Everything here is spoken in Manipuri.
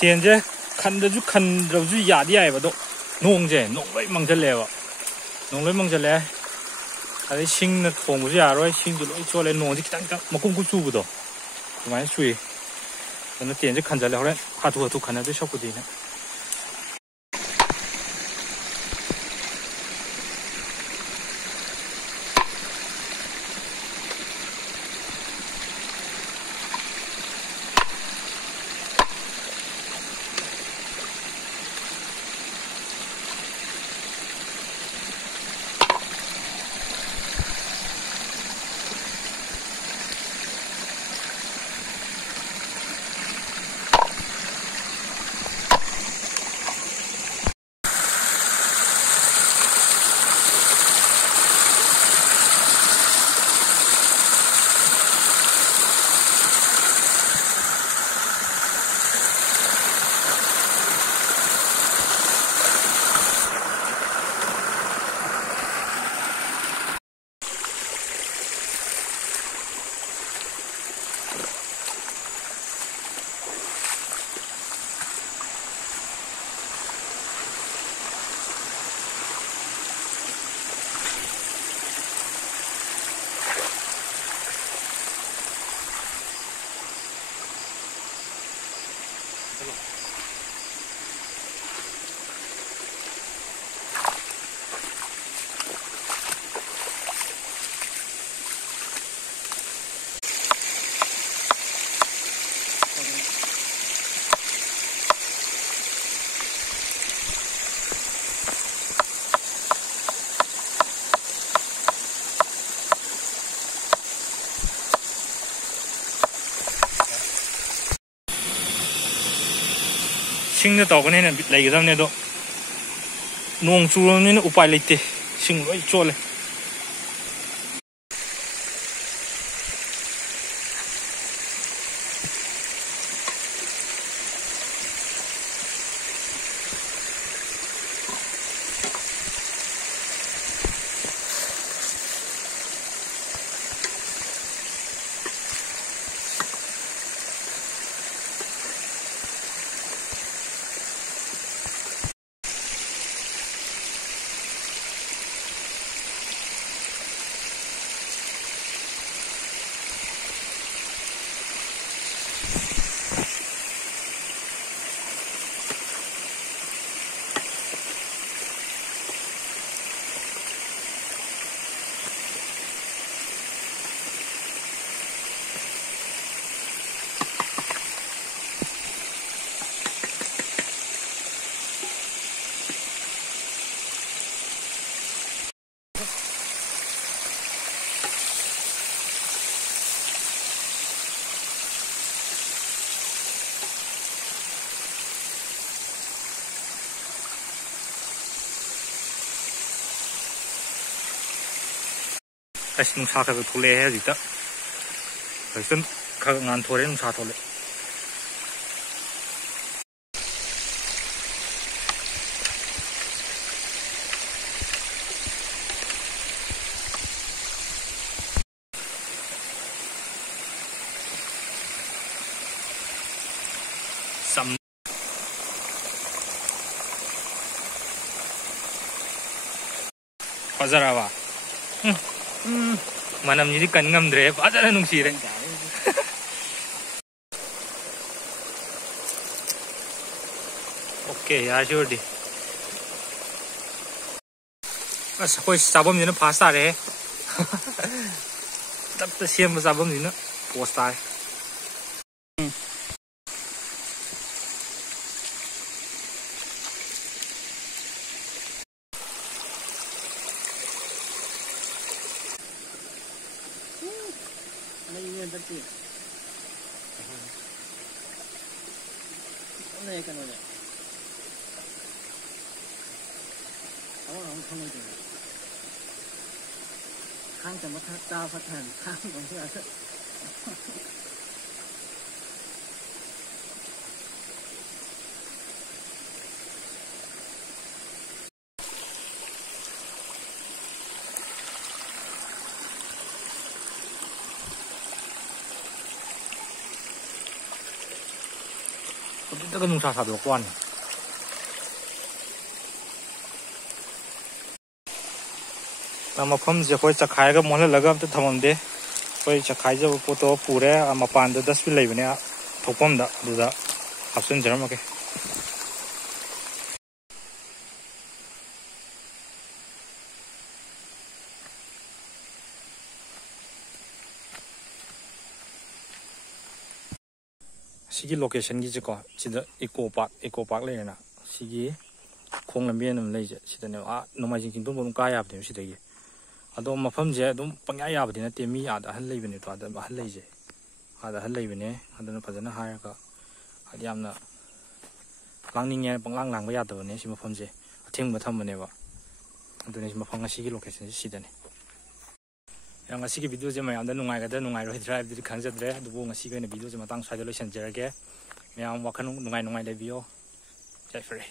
ꯇꯦꯟꯁꯦ ꯈꯟꯗ꯭ꯔꯁꯨ ꯈꯟꯗ꯭ꯔꯕꯁꯨ ꯌꯥꯗꯤ ꯌꯥꯏꯑꯕ ꯑꯗꯣ ꯅꯣꯡꯁꯦ ꯅꯣꯡ ꯂꯣꯏ ꯃꯪꯁꯤꯜꯂꯦꯕ ꯅꯣꯡ ꯂꯣꯏ ꯃꯪꯁꯤꯜꯂꯦ ꯑꯗꯩ ꯁꯤꯡꯅ ꯊꯣꯡꯕꯁꯨ ꯌꯥꯔꯣꯏ ꯁꯤꯡꯁꯨ ꯂꯣꯏ ꯆꯣꯠꯂꯦ ꯅꯣꯡꯁꯦ ꯈꯤꯇꯪ ꯈꯤꯇꯪ ꯃꯀꯨꯝ ꯃꯀꯨꯝ ꯆꯨꯕꯗꯣ ꯑꯗꯨꯃꯥꯏꯅ ꯆꯨꯏ ꯑꯗꯨꯅ ꯇꯦꯟꯁꯦ ꯈꯟꯖꯜꯂꯦ ꯍꯣꯔꯦꯟ ꯍꯥꯊꯨ ꯍꯥꯊꯨ ꯈꯟꯅꯗꯣꯏ ꯁꯛꯄꯨꯗꯤꯅ ꯁꯤꯡꯗ ꯇꯧꯒꯅ ꯍꯦꯟꯅ ꯂꯩꯒꯗꯕꯅꯦ ꯑꯗꯣ ꯅꯣꯡ ꯆꯨꯔꯕꯅꯤꯅ ꯎꯄꯥꯏ ꯂꯩꯇꯦ ꯁꯤꯡ ꯂꯣꯏ ꯆꯣꯠꯂꯦ ꯑꯁ ꯅꯨꯡꯁꯥ ꯈꯔ ꯊꯣꯛꯂꯛꯑꯦ ꯍꯧꯖꯤꯛꯇ ꯈꯔ ꯉꯥꯟꯊꯣꯔꯦ ꯅꯨꯡꯁꯥ ꯊꯣꯛꯂꯛꯑꯦ ꯐꯖꯔꯕ ꯃꯅꯝꯁꯤꯗꯤ ꯀꯟ ꯉꯝꯗ꯭ꯔꯦ ꯐꯖꯅ ꯅꯨꯡꯁꯤꯔꯦ ꯑꯣꯀꯦ ꯌꯥꯔꯁꯤ ꯑꯣꯏꯔꯗꯤ ꯑꯁ ꯑꯩꯈꯣꯏ ꯆꯥꯐꯝꯁꯤꯅ ꯐꯥꯁ ꯇꯥꯔꯦꯍꯦ ꯇꯞꯇ ꯁꯦꯝꯕ ꯆꯥꯐꯝꯁꯤꯅ ꯄꯣꯁ ꯇꯥꯔꯦ khang chấm mất ta phát hành khang còn chưa hết ꯍꯧꯖꯤꯛꯇꯒ ꯅꯨꯡꯁꯥ ꯁꯥꯗꯣꯔꯛꯄ ꯋꯥꯅꯤ ꯃꯐꯝꯁꯦ ꯑꯩꯈꯣꯏ ꯆꯈꯥꯏꯔꯒ ꯃꯣꯜꯍꯜꯂꯒ ꯑꯝꯇ ꯊꯝꯃꯝꯗꯦ ꯑꯩꯈꯣꯏ ꯆꯈꯥꯏꯖꯕ ꯄꯣꯠꯇꯣ ꯄꯨꯔꯦ ꯃꯄꯥꯟꯗ ꯗꯁꯕꯤꯟ ꯂꯩꯕꯅꯦ ꯊꯣꯛꯐꯝꯗ ꯑꯗꯨꯗ ꯍꯥꯞꯆꯤꯟꯖꯔꯝꯃꯒꯦ ꯁꯤꯒꯤ ꯂꯣꯀꯦꯁꯟꯒꯤꯁꯦꯀꯣ ꯁꯤꯗ ꯏꯀꯣ ꯄꯥꯔꯛ ꯂꯩꯔꯦꯅ ꯁꯤꯒꯤ ꯈꯣꯡ ꯂꯝꯕꯤ ꯑꯃ ꯂꯩꯁꯦ ꯁꯤꯗꯅꯦꯕ ꯅꯣꯡꯃꯥꯏꯖꯤꯡ ꯆꯤꯡꯗꯣꯡꯕ ꯑꯗꯨꯝ ꯀꯥ ꯌꯥꯕꯅꯦꯕ ꯁꯤꯗꯒꯤ ꯑꯗꯣ ꯃꯐꯝꯁꯦ ꯑꯗꯨꯝ ꯄꯪꯌꯥ ꯌꯥꯕꯗꯤ ꯅꯠꯇꯦ ꯃꯤ ꯑꯥꯗ ꯑꯍꯜ ꯂꯩꯕꯅꯦꯕ ꯑꯥꯗ ꯑꯍꯜ ꯂꯩꯁꯦ ꯑꯥꯗ ꯑꯍꯜ ꯂꯩꯕꯅꯦ ꯑꯗꯨꯅ ꯐꯖꯅ ꯍꯥꯏꯔꯒ ꯍꯥꯏꯗꯤ ꯌꯥꯝꯅ ꯂꯥꯡꯅꯤꯡꯉꯦ ꯄꯪꯂꯥꯡ ꯂꯥꯡꯕ ꯌꯥꯗꯕꯅꯦ ꯁꯤ ꯃꯐꯝꯁꯦ ꯑꯊꯤꯡꯕ ꯊꯝꯕꯅꯦꯕ ꯑꯗꯨꯅꯤ ꯃꯐꯝ ꯉꯁꯤꯒꯤ ꯂꯣꯀꯦꯁꯟꯁꯤ ꯁꯤꯗꯅꯤ ꯉꯁꯤꯒꯤ ꯚꯤꯗꯤꯑꯣꯁꯦ ꯃꯌꯥꯝꯗ ꯅꯨꯡꯉꯥꯏꯒꯗ꯭ꯔꯥ ꯅꯨꯡꯉꯥꯏꯔꯣꯏꯗ꯭ꯔꯥ ꯍꯥꯏꯕꯗꯨꯗꯤ ꯈꯪꯖꯗ꯭ꯔꯦ ꯑꯗꯨꯕꯨ ꯉꯁꯤꯒꯤ ꯑꯣꯏꯅ ꯚꯤꯗꯤꯑꯣꯁꯦ ꯃꯇꯥꯡ ꯁ꯭ꯋꯥꯏꯗ ꯂꯣꯏꯁꯤꯟꯖꯔꯒꯦ ꯃꯌꯥꯝ ꯋꯥꯈꯜ ꯅꯨꯡꯉꯥꯏ ꯂꯩꯕꯤꯌꯣ ꯌꯥꯏꯐꯔꯦ